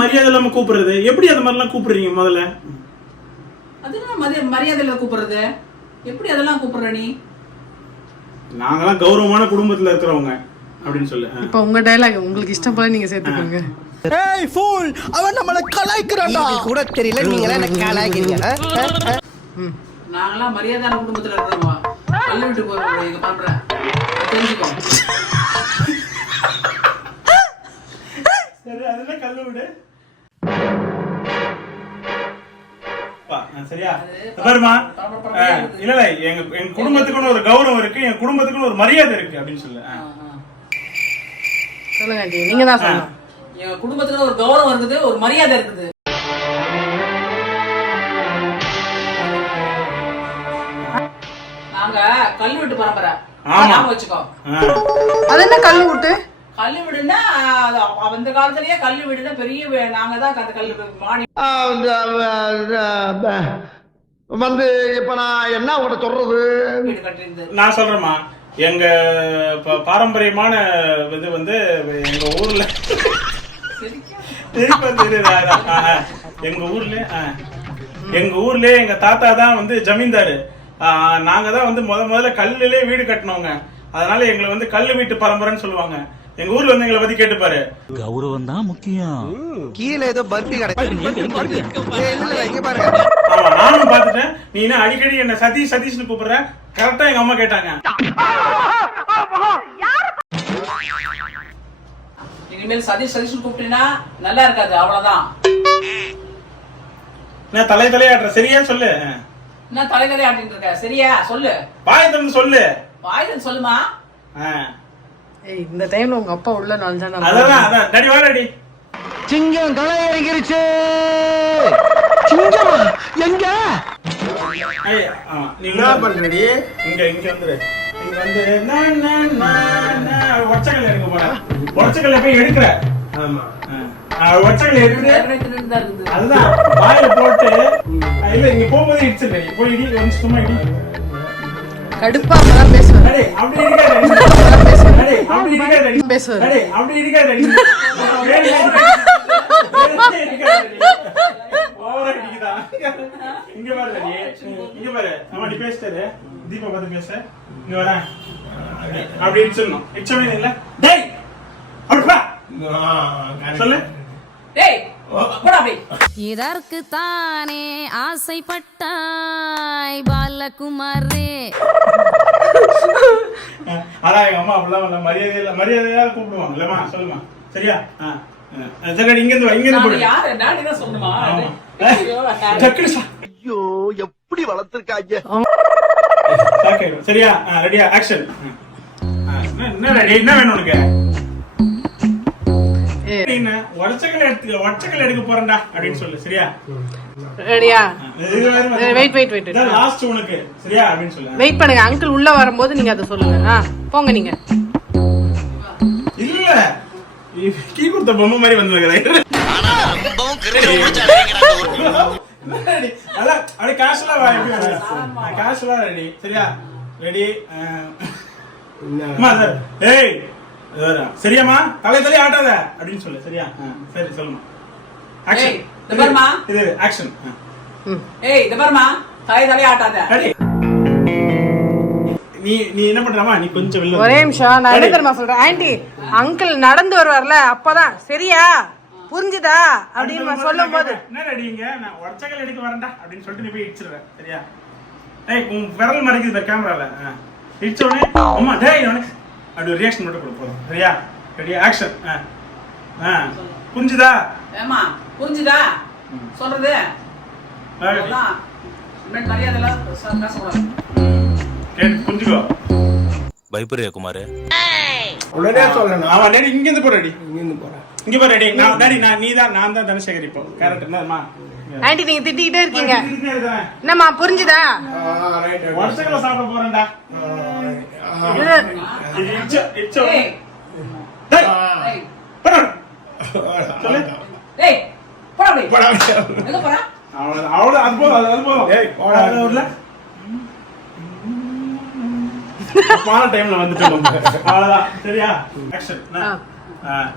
மரியாதை இல்லாம கூப்பிடுறது? எப்படி அந்த மாதிரிலாம் கூப்பிடுறீங்க முதல்ல? மதிய மரியாதையில கூப்பிடுறது. எப்படி அதெல்லாம் கூப்பிடுற நீ? நாங்கெல்லாம் கௌரவமான குடும்பத்துல இருக்கிறவங்க அப்படின்னு சொல்லு. இப்போ உங்க டைலாக் உங்களுக்கு இஷ்டம் போல நீங்க சேர்த்துக்கோங்க. ஏய் ஃபூல் அவன் நம்மள கலாய்க்கிறான்டா. கூட தெரியல நீங்க என்ன கலாய்க்கிறீங்க. நாங்கெல்லாம் மரியாதையான குடும்பத்துல இருக்கிறோமா? கல்லு விட்டு போறோம் எங்க பண்ற தெரிஞ்சுக்கோ சரி அதெல்லாம் கல்லு விடு சரியா? பாருமா. இல்ல இல்ல எங்க எங்க குடும்பத்துக்குன்னு ஒரு கௌரவம் இருக்கு குடும்பத்துக்குன்னு ஒரு மரியாதை இருக்கு அப்படின்னு சொல்லு. ஆ. சொல்லுங்க ஆண்டி நீங்க தான் சொல்லணும். எங்க குடும்பத்துல ஒரு கௌரவம் இருக்குது ஒரு மரியாதை இருக்குது. நாங்க கல்லு விட்டு பரம்பரை. ஆமா. வச்சுக்கோ. அது என்ன கல்லு விட்டு கல்லு வீடுன்னா அந்த காலத்திலேயே கல்லு வீடுன்னா பெரிய வீ- நாங்க தான் அந்த கல்லு மாடி வந்து இப்ப நான் என்ன உங்கள்ட்ட சொல்றது? நான் சொல்றேம்மா. எங்க ப- பாரம்பரியமான இது வந்து எங்க ஊர்ல. எங்க ஊர்ல. எங்க ஊர்ல எங்க தாத்தா தான் வந்து ஜமீன்தாரு. நாங்க தான் வந்து முத முதல்ல கல்லுலயே வீடு கட்டினோங்க. அதனால எங்களை வந்து கல்லு வீட்டு பரம்பரைன்னு சொல்லுவாங்க. எங்க ஊர்ல வந்து எங்களை பத்தி கேட்டுப்பாரு. கௌரவம் தான் முக்கியம். கீழே ஏதோ பாருங்க ஆமா நானும் பாத்துட்டேன் நீ என்ன அடிக்கடி என்ன சதீஷ் சதீஷ்னு கூப்பிடுற? கரெக்டா எங்க அம்மா கேட்டாங்க. இனிமேல் சதீஷ் சதீஷ் கூப்பிட்டீங்கன்னா நல்லா இருக்காது அவ்வளவுதான். நான் தலை தலையாடுற சரியா சொல்லு. என்ன தலைகதை ஆட்டிட்டு இருக்க? சரியா? சொல்லு. திறந்து சொல்லு. வாயுதன் சொல்லுமா? இந்த டைம்ல உங்க அப்பா உள்ள நுழைஞ்சா அதான் அதான். டடி வா டடி சிங்கம் களை இறங்கிருச்சு சிங்கமா எங்க நீ என்ன பண்றடி? இங்க இங்க வந்துரு. இங்க வந்து நான், நான், நான், ஒற்றைக்கல்ல எடுக்க போறேன் ஒற்றைக்கல்ல போய் எடுக்கிற. ஆமா. ஆ, ஒற்றைக்கல்ல எடுத்து அதுதான். வாயில போட்டு. இல்ல இங்க போகும்போது இடிச்சிரு நீ போய் இடி சும்மா இடி. கடுப்பா தான் பேசுவாரு அடே அப்படி இடிக்காத பேசுவாரு. இங்க பாரு. இங்க பாரு. ஆமா நீ பேசிட்டாரு. தீபா பார்த்து பேச. இங்க வரேன். அப்படி இடிச்சிடணும் இடிச்சவே இல்ல? டேய் அப்படி வா சொல்லு. டேய் போடா போய் இதற்கு தானே ஆசைப்பட்டாய் பாலகுமாரே. ஆனா எங்க அம்மா அப்படிலாம் இல்ல. மரியாதையில மரியாதையா கூப்பிடுவாங்க. இல்லம்மா சொல்லுமா சரியா. ஜெகடி இங்க இருந்து இங்க இருந்து ஆமா. ஐயோ, எப்படி வளர்த்திருக்காங்க. சரியா? ரெடியா ஆக்ஷன் என்ன ரெடி என்ன வேணும் உனக்கு? உடச்சக்கல் எடுத்து உடச்சக்கல் எடுக்க போறேன்டா அப்படின்னு சொல்லு சரியா? ரெடியா? wait, wait. இதான் last உனக்கு சரியா? அப்படின்னு சொல்லு. வெயிட் பண்ணுங்க அங்கிள் உள்ள வரும்போது நீங்க அதை சொல்லுங்க. போங்க நீங்க. இல்ல. கீ கொடுத்த பொம்மை மாதிரி வந்திருக்கிறேன் அப்படியே வர கேஷுவலா ரெடி சரியா? ரெடி ஏய் சரியாம்மா? தலை தலை ஆட்டாத. அப்படின்னு சொல்லு. சரியா? சரி சொல்லுமா ஆக்ஷன் இந்த. இது ஆக்ஷன் ஏய் இந்த பாருமா தலை தலைய ஆட்டாத. நீ நீ என்ன பண்றாமா நீ கொஞ்சம் வெளில ஒரே. நிமிஷம். நான் என்ன? தெரியுமா சொல்றேன்? ஆண்டி அங்கிள் நடந்து வருவார்ல அப்பதான் சரியா? புரிஞ்சுதா? அப்படின்னு நான் சொல்லும் போது என்ன ரெடிங்க நான் உடச்சக்கல் எடுக்க வரேன்டா. அப்படின்னு சொல்லிட்டு நீ போய் இடிச்சிருவேன் சரியா? ஏய் உன் விரல் மறைக்குது பாரு கேமரால இடிச்ச உடனே அம்மா டேய் உனக்கு அப்படி ஒரு ரியாக்ஷன் மட்டும் கொடு போதும். சரியா? ரெடியா ஆக்ஷன் ஆ. புரிஞ்சுதா? ஏமா புரிஞ்சுதா? சொல்றது? கேட்டு புரிஞ்சுக்கோ. பயப்படுறியா குமாரு? உடனே சொல்லணும். ஆமா டேடி இங்க இருந்து போ ரெடி இங்கிருந்து போறேன் இங்க ரெடி நான் டேடி நான் நீ தான் நான் தான் தனசேகர் இப்போ. கேரக்டர் என்னம்மா ஆண்டி நீங்க திட்டிக்கிட்டே இருக்கீங்க. என்னம்மா புரிஞ்சுதா? உடச்சக்கல்ல சாப்பிட போறேன்டா. அவ்வளவுதான் அவ்வளவு அது போதும் அது போதும் தப்பான டைம்ல வந்துட்டோம். அவ்வளவுதான் சரியா ஆக்ஷன்.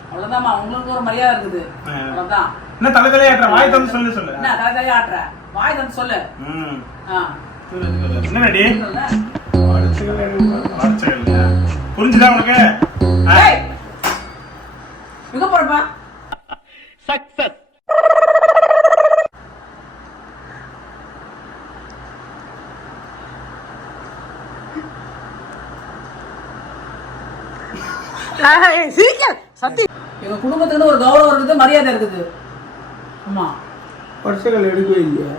அவ்வளவுதாம்மா உங்களுக்கு ஒரு மரியாதை இருக்குது. அவ்வளவுதான் என்ன தலை தலையாட்டுற வாய் தந்து சொல்லு சொல்லு என்ன தலை தலையா ஆட்டுற வாய் தந்து சொல்லு ம் புரிஞ்சுதா உனக்கு? எங்க போறப்பா? சிரிக்க சத்தி! எங்க குடும்பத்துக்கு ஒரு கௌரவம் இருக்குது மரியாதை இருக்குது. ஆமா வருஷங்கள் எடுக்கவே இல்லையா.